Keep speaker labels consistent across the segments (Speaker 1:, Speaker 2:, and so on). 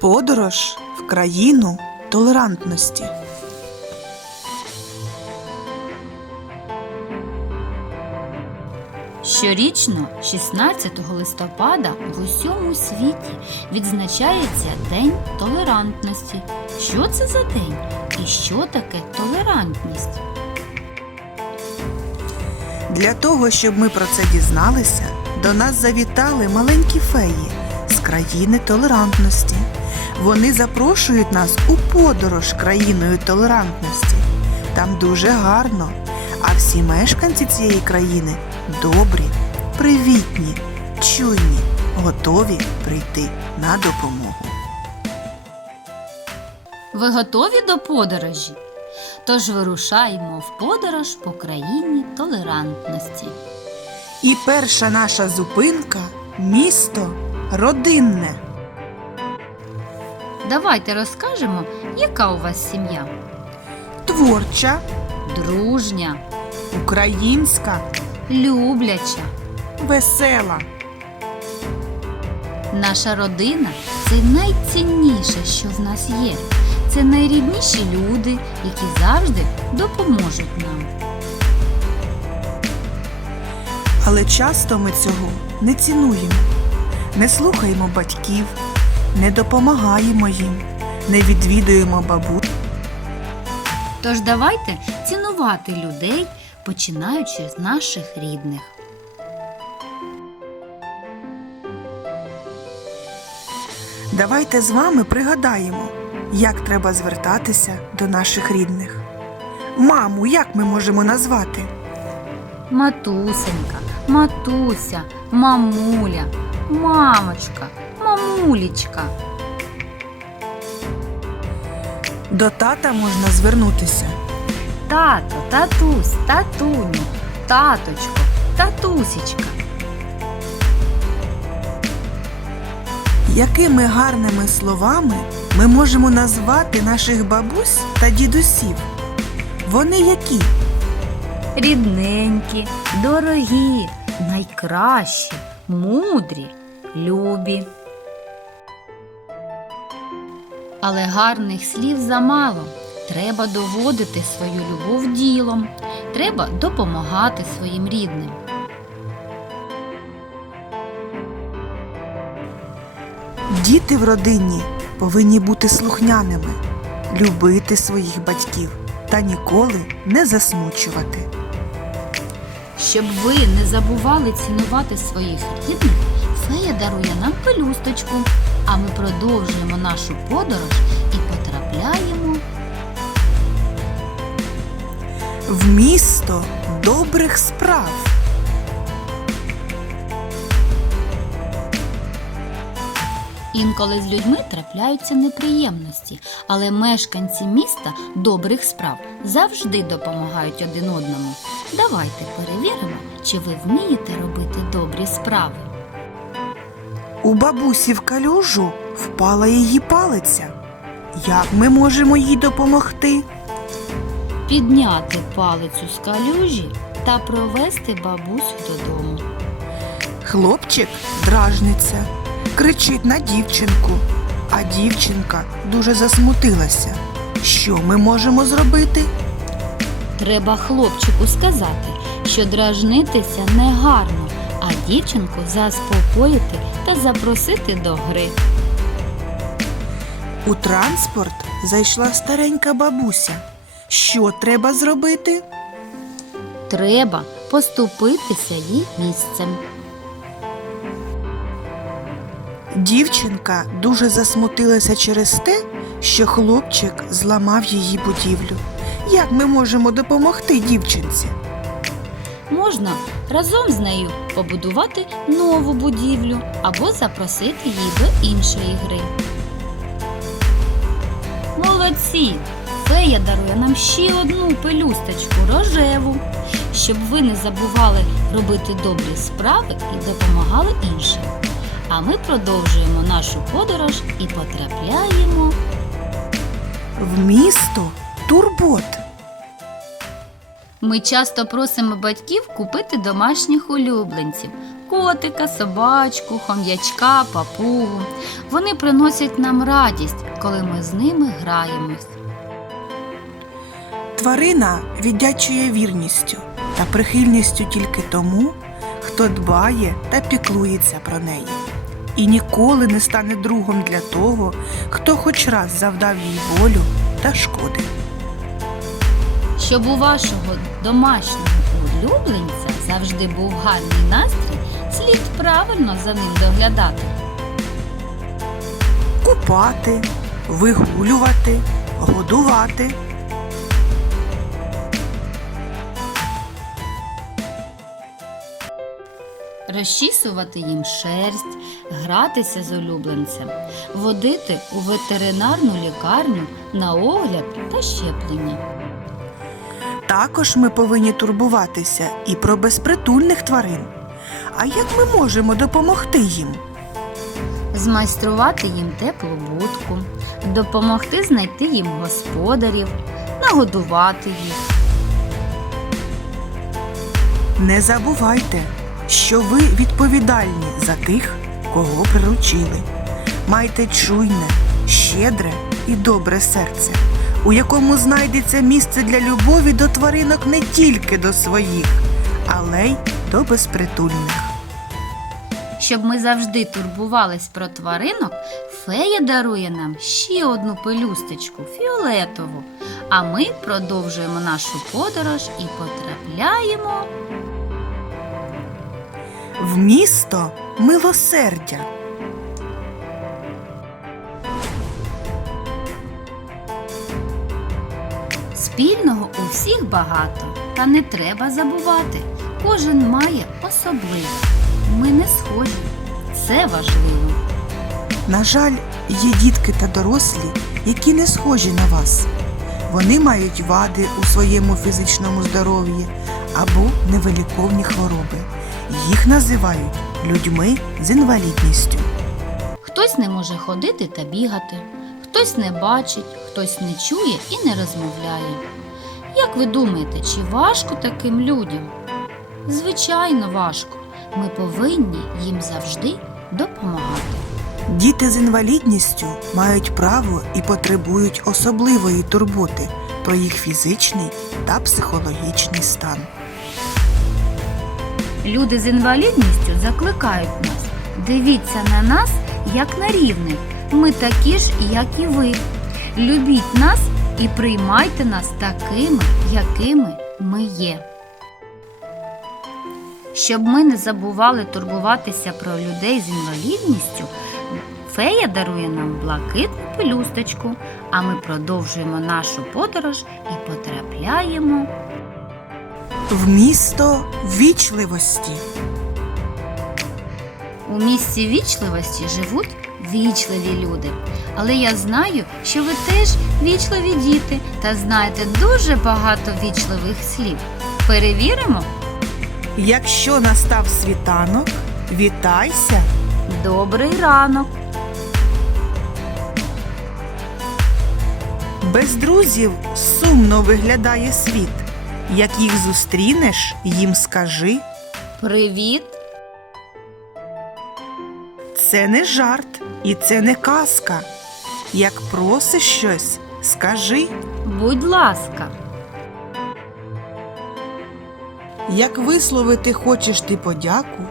Speaker 1: Подорож в країну толерантності.
Speaker 2: Щорічно, 16 листопада, в усьому світі відзначається День толерантності. Що це за день? І що таке толерантність?
Speaker 1: Для того, щоб ми про це дізналися, до нас завітали маленькі феї з країни толерантності. Вони запрошують нас у подорож країною толерантності. Там дуже гарно, а всі мешканці цієї країни добрі, привітні, чуйні, готові прийти на допомогу.
Speaker 2: Ви готові до подорожі? Тож вирушаємо в подорож по країні толерантності.
Speaker 1: І перша наша зупинка місто родинне.
Speaker 2: Давайте розкажемо, яка у вас сім'я?
Speaker 1: Творча,
Speaker 2: Дружня,
Speaker 1: українська,
Speaker 2: любляча.
Speaker 1: весела.
Speaker 2: Наша родина це найцінніше, що в нас є. Це найрідніші люди, які завжди допоможуть нам.
Speaker 1: Але часто ми цього не цінуємо, не слухаємо батьків, не допомагаємо їм, не відвідуємо бабу.
Speaker 2: Тож давайте цінувати людей, починаючи з наших рідних.
Speaker 1: Давайте з вами пригадаємо, як треба звертатися до наших рідних. Маму, як ми можемо назвати?
Speaker 2: Матусенька, матуся, мамуля, мамочка, мамулічка.
Speaker 1: До тата можна звернутися.
Speaker 2: Тато, татусь, татуню, таточко, татусічка.
Speaker 1: Якими гарними словами ми можемо назвати наших бабусь та дідусів? Вони які?
Speaker 2: Рідненькі, дорогі, найкращі, мудрі, любі. Але гарних слів замало. Треба доводити свою любов ділом. Треба допомагати своїм рідним.
Speaker 1: Діти в родині повинні бути слухняними, любити своїх батьків та ніколи не засмучувати.
Speaker 2: Щоб ви не забували цінувати своїх рідних, фея дарує нам пелюсточку, а ми продовжуємо нашу подорож і потрапляємо
Speaker 1: В місто добрих справ.
Speaker 2: Інколи з людьми трапляються неприємності, але мешканці міста добрих справ завжди допомагають один одному. Давайте перевіримо, чи ви вмієте робити добрі справи.
Speaker 1: У бабусі в калюжу впала її палиця. Як ми можемо їй допомогти?
Speaker 2: Підняти палицю з калюжі та провести бабусю додому.
Speaker 1: Хлопчик дражниться, кричить на дівчинку, а дівчинка дуже засмутилася. Що ми можемо зробити?
Speaker 2: Треба хлопчику сказати, що дражнитися не гарно, а дівчинку заспокоїти та запросити до гри.
Speaker 1: У транспорт зайшла старенька бабуся. Що треба зробити?
Speaker 2: Треба поступитися їй місцем.
Speaker 1: Дівчинка дуже засмутилася через те, що хлопчик зламав її будівлю. Як ми можемо допомогти дівчинці?
Speaker 2: Можна разом з нею побудувати нову будівлю або запросити її до іншої гри. Молодці! Фея дарує нам ще одну пелюсточку рожеву, щоб ви не забували робити добрі справи і допомагали іншим. А ми продовжуємо нашу подорож і потрапляємо.
Speaker 1: В місто турбот.
Speaker 2: Ми часто просимо батьків купити домашніх улюбленців котика, собачку, хом'ячка, папугу. Вони приносять нам радість, коли ми з ними граємось.
Speaker 1: Тварина віддячує вірністю та прихильністю тільки тому, хто дбає та піклується про неї, і ніколи не стане другом для того, хто хоч раз завдав їй болю та шкоди.
Speaker 2: Щоб у вашого домашнього улюбленця завжди був гарний настрій, слід правильно за ним доглядати.
Speaker 1: Купати, вигулювати, годувати.
Speaker 2: розчісувати їм шерсть, гратися з улюбленцем, водити у ветеринарну лікарню на огляд та щеплення.
Speaker 1: Також ми повинні турбуватися і про безпритульних тварин. А як ми можемо допомогти їм?
Speaker 2: Змайструвати їм теплу будку, допомогти знайти їм господарів, нагодувати їх.
Speaker 1: Не забувайте, що ви відповідальні за тих, кого приручили. Майте чуйне, щедре і добре серце, у якому знайдеться місце для любові до тваринок не тільки до своїх, але й до безпритульних.
Speaker 2: Щоб ми завжди турбувались про тваринок, фея дарує нам ще одну пелюсточку фіолетову. А ми продовжуємо нашу подорож і потрапляємо.
Speaker 1: В місто милосердя.
Speaker 2: Спільного у всіх багато, та не треба забувати. Кожен має особливе. Ми не схожі. Це важливо.
Speaker 1: На жаль, є дітки та дорослі, які не схожі на вас. Вони мають вади у своєму фізичному здоров'ї або невиліковні хвороби. Їх називають людьми з інвалідністю.
Speaker 2: Хтось не може ходити та бігати, хтось не бачить, хтось не чує і не розмовляє. Як ви думаєте, чи важко таким людям? Звичайно, важко. Ми повинні їм завжди допомагати.
Speaker 1: Діти з інвалідністю мають право і потребують особливої турботи про їх фізичний та психологічний стан.
Speaker 2: Люди з інвалідністю закликають нас. Дивіться на нас як на рівних. Ми такі ж, як і ви. Любіть нас і приймайте нас такими, якими ми є. Щоб ми не забували турбуватися про людей з інвалідністю, фея дарує нам блакитну пелюсточку, а ми продовжуємо нашу подорож і потрапляємо.
Speaker 1: В місто вічливості.
Speaker 2: У місці вічливості живуть вічливі люди. Але я знаю, що ви теж вічливі діти та знаєте дуже багато вічливих слів. Перевіримо?
Speaker 1: Якщо настав світанок, вітайся.
Speaker 2: Добрий ранок.
Speaker 1: Без друзів сумно виглядає світ. Як їх зустрінеш, їм скажи,
Speaker 2: Привіт.
Speaker 1: Це не жарт і це не казка. Як просиш щось, скажи,
Speaker 2: Будь ласка.
Speaker 1: як висловити хочеш ти подяку,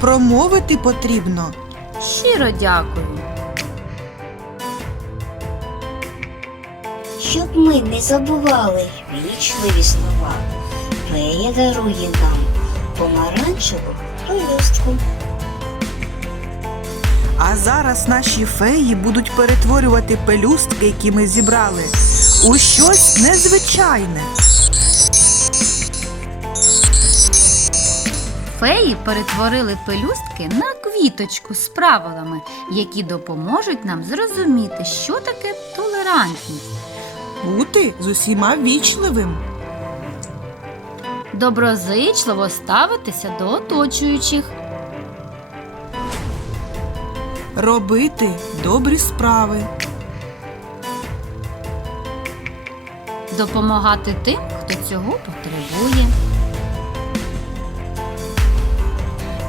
Speaker 1: промовити потрібно.
Speaker 2: Щиро дякую.
Speaker 3: Щоб ми не забували вічливі слова, фея дарує нам помаранчеву пелюстку.
Speaker 1: А зараз наші феї будуть перетворювати пелюстки, які ми зібрали, у щось незвичайне.
Speaker 2: Феї перетворили пелюстки на квіточку з правилами, які допоможуть нам зрозуміти, що таке толерантність.
Speaker 1: Бути з усіма вічливим.
Speaker 2: Доброзичливо ставитися до оточуючих.
Speaker 1: Робити добрі справи,
Speaker 2: допомагати тим, хто цього потребує.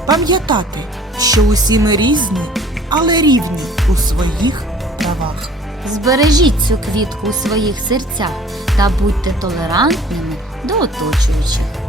Speaker 1: Пам'ятати, що усі ми різні, але рівні у своїх правах.
Speaker 2: Збережіть цю квітку у своїх серцях та будьте толерантними до оточуючих.